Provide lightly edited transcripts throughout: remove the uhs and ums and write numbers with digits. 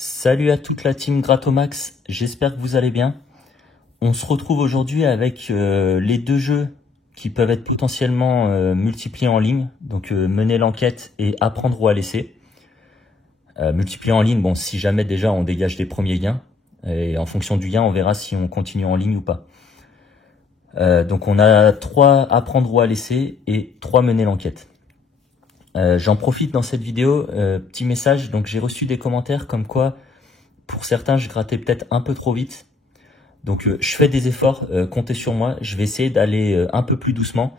Salut à toute la team Gratomax, j'espère que vous allez bien. On se retrouve aujourd'hui avec les deux jeux qui peuvent être potentiellement multipliés en ligne, donc mener l'enquête et apprendre ou à laisser. Multiplier en ligne, bon, si jamais déjà on dégage des premiers gains, et en fonction du gain, on verra si on continue en ligne ou pas. Donc on a 3 apprendre ou à laisser et 3 mener l'enquête. J'en profite dans cette vidéo, petit message, donc j'ai reçu des commentaires comme quoi, pour certains, je grattais peut-être un peu trop vite. Donc je fais des efforts, comptez sur moi, je vais essayer d'aller un peu plus doucement,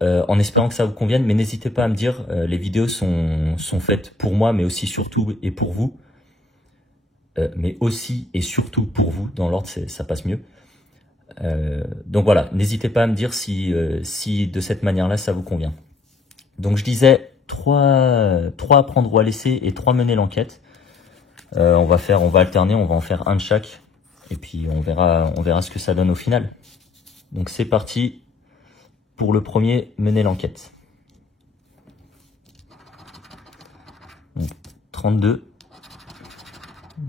en espérant que ça vous convienne, mais n'hésitez pas à me dire, les vidéos sont faites pour moi, mais aussi surtout et pour vous. Mais aussi et surtout pour vous, dans l'ordre ça passe mieux. Donc voilà, n'hésitez pas à me dire si de cette manière-là ça vous convient. Donc je disais 3 apprendre ou à laisser et 3 mener l'enquête. On va alterner, on va en faire un de chaque. Et puis on verra ce que ça donne au final. Donc c'est parti pour le premier, mener l'enquête. 32,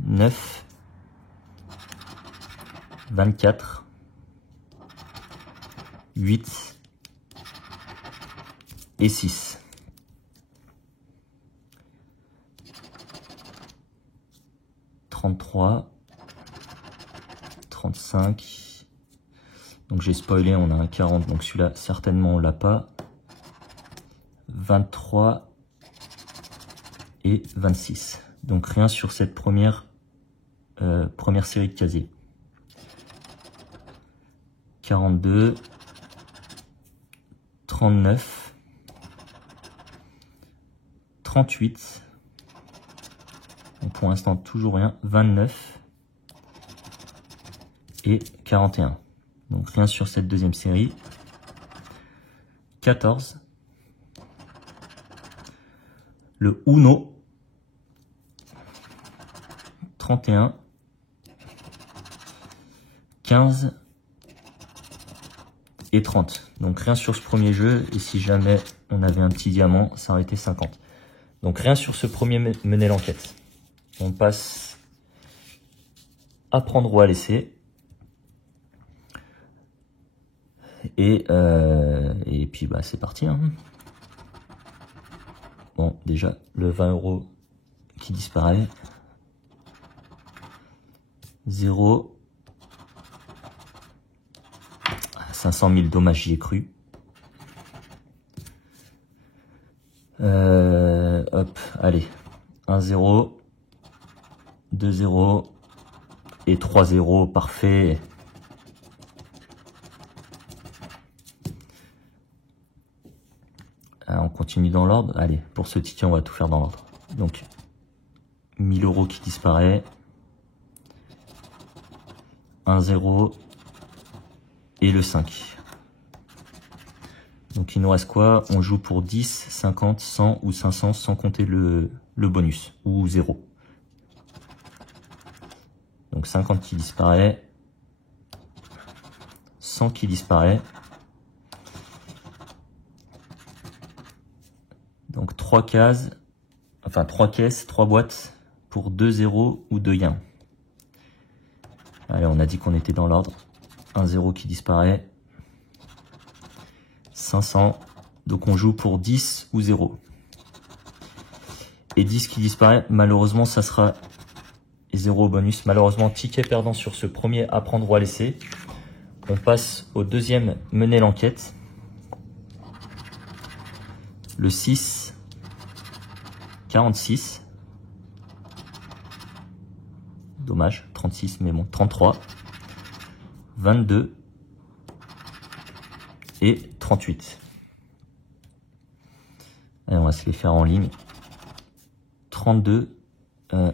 9, 24, 8 et 6. $33, 35. Donc j'ai spoilé, on a un 40, donc celui-là certainement on l'a pas. 23 et 26. Donc rien sur cette première série de casiers. 42, 39, 38. Donc pour l'instant toujours rien. 29 et 41. Donc rien sur cette deuxième série. 14. Le Uno. 31. 15. Et 30. Donc rien sur ce premier jeu. Et si jamais on avait un petit diamant, ça aurait été 50. Donc rien sur ce premier mener l'enquête. On passe à prendre ou à laisser. Et puis bah c'est parti. Hein. Bon, déjà le 20 € qui disparaît. 0. 500 000, dommage, j'y ai cru. Hop, allez. 1 0. 2 0. Et 3 0, parfait. On continue dans l'ordre. Allez, pour ce ticket, on va tout faire dans l'ordre. Donc, 1000 € qui disparaît. 1 0. Et le 5. Donc, il nous reste quoi? On joue pour 10, 50, 100 ou 500 sans compter le bonus. Ou 0. Donc, 50 qui disparaît. 100 qui disparaît. Donc 3 cases, enfin 3 caisses, 3 boîtes pour 2 0 ou 2 gains. Allez, on a dit qu'on était dans l'ordre. 1 0 qui disparaît. 500. Donc on joue pour 10 ou 0. Et 10 qui disparaît, malheureusement ça sera 0 bonus. Malheureusement, ticket perdant sur ce premier apprendre ou à laisser. On passe au deuxième, mener l'enquête. Le 6, 46, dommage, 36, mais bon, 33, 22 et 38. Allez, on va se les faire en ligne. 32,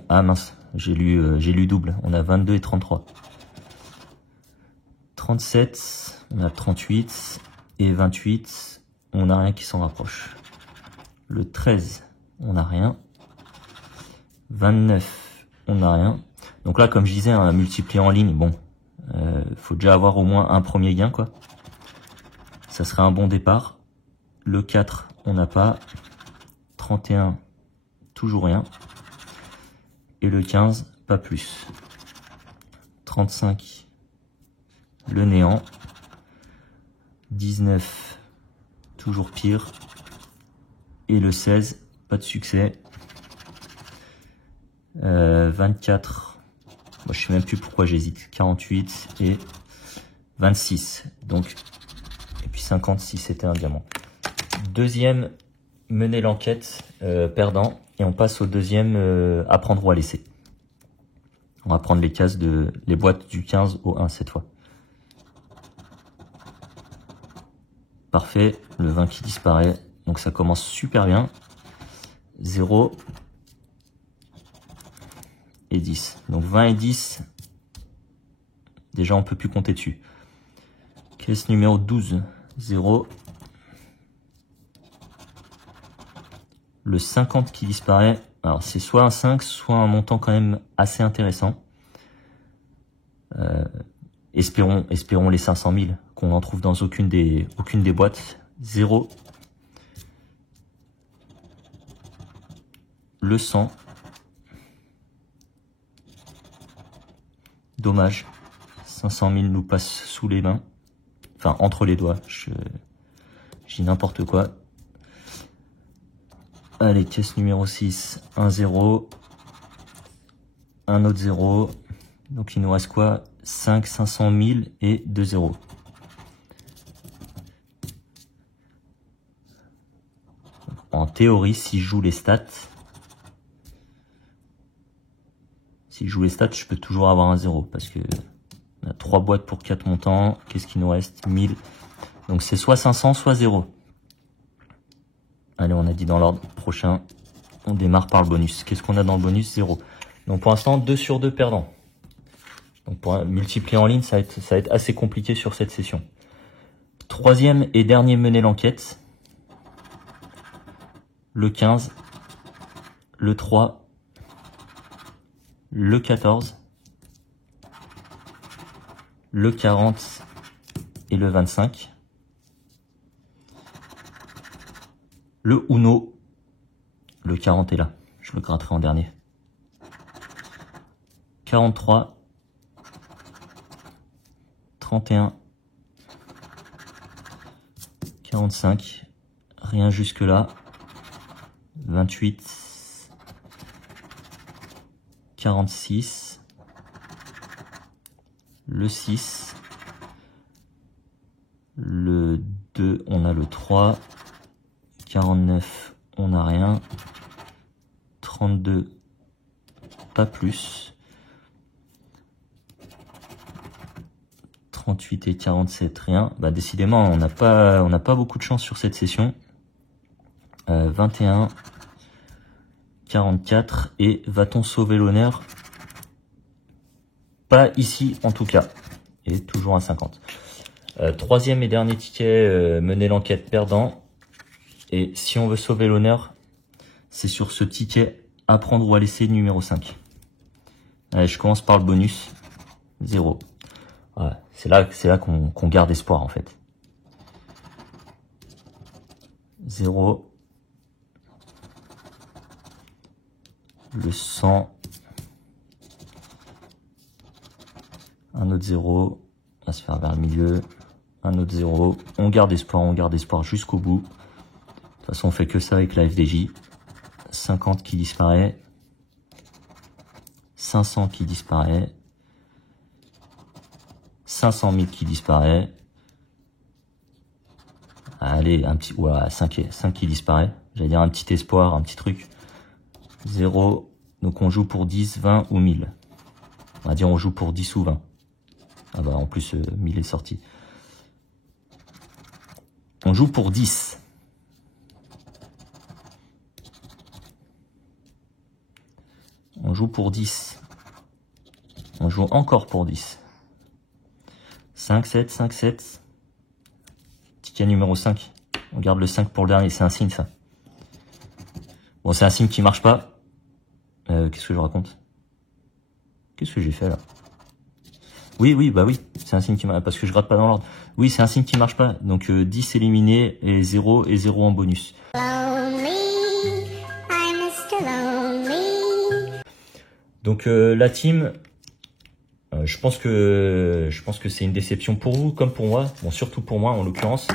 ah mince, j'ai lu double, on a 22 et 33. 37, on a 38 et 28, on n'a rien qui s'en rapproche. Le 13, on n'a rien. 29, on n'a rien. Donc là, comme je disais, un multiplier en ligne, bon, faut déjà avoir au moins un premier gain, quoi. Ça serait un bon départ. Le 4, on n'a pas. 31, toujours rien. et le 15, pas plus. 35, le néant. 19, toujours pire. Et le 16, pas de succès. 24, moi, je sais même plus pourquoi j'hésite. 48 et 26. Donc, et puis 50 si c'était un diamant. Deuxième, mener l'enquête perdant. Et on passe au deuxième, apprendre ou à laisser. On va prendre les cases les boîtes du 15 au 1 cette fois. Parfait, le 20 qui disparaît. Donc ça commence super bien. 0 et 10. Donc 20 et 10, déjà on peut plus compter dessus. Caisse numéro 12, 0. Le 50 qui disparaît. Alors c'est soit un 5, soit un montant quand même assez intéressant. Espérons les 500 000 qu'on n'en trouve dans aucune des boîtes. 0. Le 100. Dommage. 500 000 nous passent sous les mains. Enfin, entre les doigts. Je dis n'importe quoi. Allez, caisse numéro 6. 1 0. Un autre 0. Donc il nous reste quoi? 5, 500 000 et 2 0. En théorie, si je joue les stats, je peux toujours avoir un 0 parce que on a 3 boîtes pour 4 montants. Qu'est-ce qu'il nous reste? 1000. Donc c'est soit 500, soit 0. Allez, on a dit dans l'ordre. Prochain, on démarre par le bonus. Qu'est-ce qu'on a dans le bonus? 0. Donc pour l'instant, 2 sur 2 perdants. Donc pour multiplier en ligne, ça va être assez compliqué sur cette session. Troisième et dernier mener l'enquête. Le 15, le 3, le 14, le 40 et le 25. Le Uno, le 40 est là, je le gratterai en dernier. 43, 31, 45, rien jusque là. 28, 46, le 6, le 2, on a le 3, 49, on n'a rien, 32, pas plus, 38 et 47, rien. Bah décidément, on n'a pas beaucoup de chance sur cette session. 21, 44, et va-t-on sauver l'honneur? Pas ici en tout cas, et toujours à 50. Troisième et dernier ticket, mener l'enquête perdant, et si on veut sauver l'honneur, c'est sur ce ticket apprendre ou à laisser numéro 5. Allez, je commence par le bonus, 0. Ouais, c'est là qu'on garde espoir en fait. 0. Le 100, un autre 0, on va se faire vers le milieu, un autre 0, on garde espoir jusqu'au bout. De toute façon, on fait que ça avec la FDJ. 50 qui disparaît, 500 qui disparaît, 500 000 qui disparaît. Allez, un petit, ouais, 5 qui disparaît. J'allais dire un petit espoir, un petit truc. 0, donc on joue pour 10, 20 ou 1000. On va dire on joue pour 10 ou 20. Ah bah en plus 1000 est sorti. On joue pour 10. On joue pour 10. On joue encore pour 10. 5, 7, 5, 7. Ticket numéro 5. On garde le 5 pour le dernier, c'est un signe ça. Bon, c'est un signe qui marche pas. Qu'est-ce que je raconte? Qu'est-ce que j'ai fait là? Oui, bah oui, c'est un signe qui marche, parce que je gratte pas dans l'ordre. Oui, c'est un signe qui marche pas. Donc 10 éliminé et 0 en bonus. Donc la team, je pense que c'est une déception pour vous comme pour moi. Bon, surtout pour moi en l'occurrence.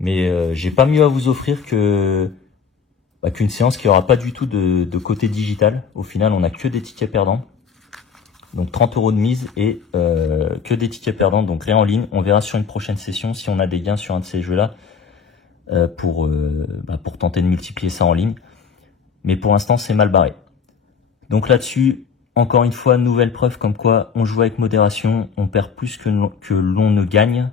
Mais j'ai pas mieux à vous offrir qu'une séance qui aura pas du tout de côté digital. Au final, on a que des tickets perdants. Donc 30 € de mise et que des tickets perdants, donc rien en ligne. On verra sur une prochaine session si on a des gains sur un de ces jeux-là pour tenter de multiplier ça en ligne. Mais pour l'instant, c'est mal barré. Donc là-dessus, encore une fois, nouvelle preuve comme quoi on joue avec modération, on perd plus que l'on ne gagne.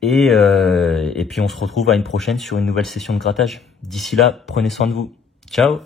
Et puis on se retrouve à une prochaine sur une nouvelle session de grattage. D'ici là, prenez soin de vous. Ciao!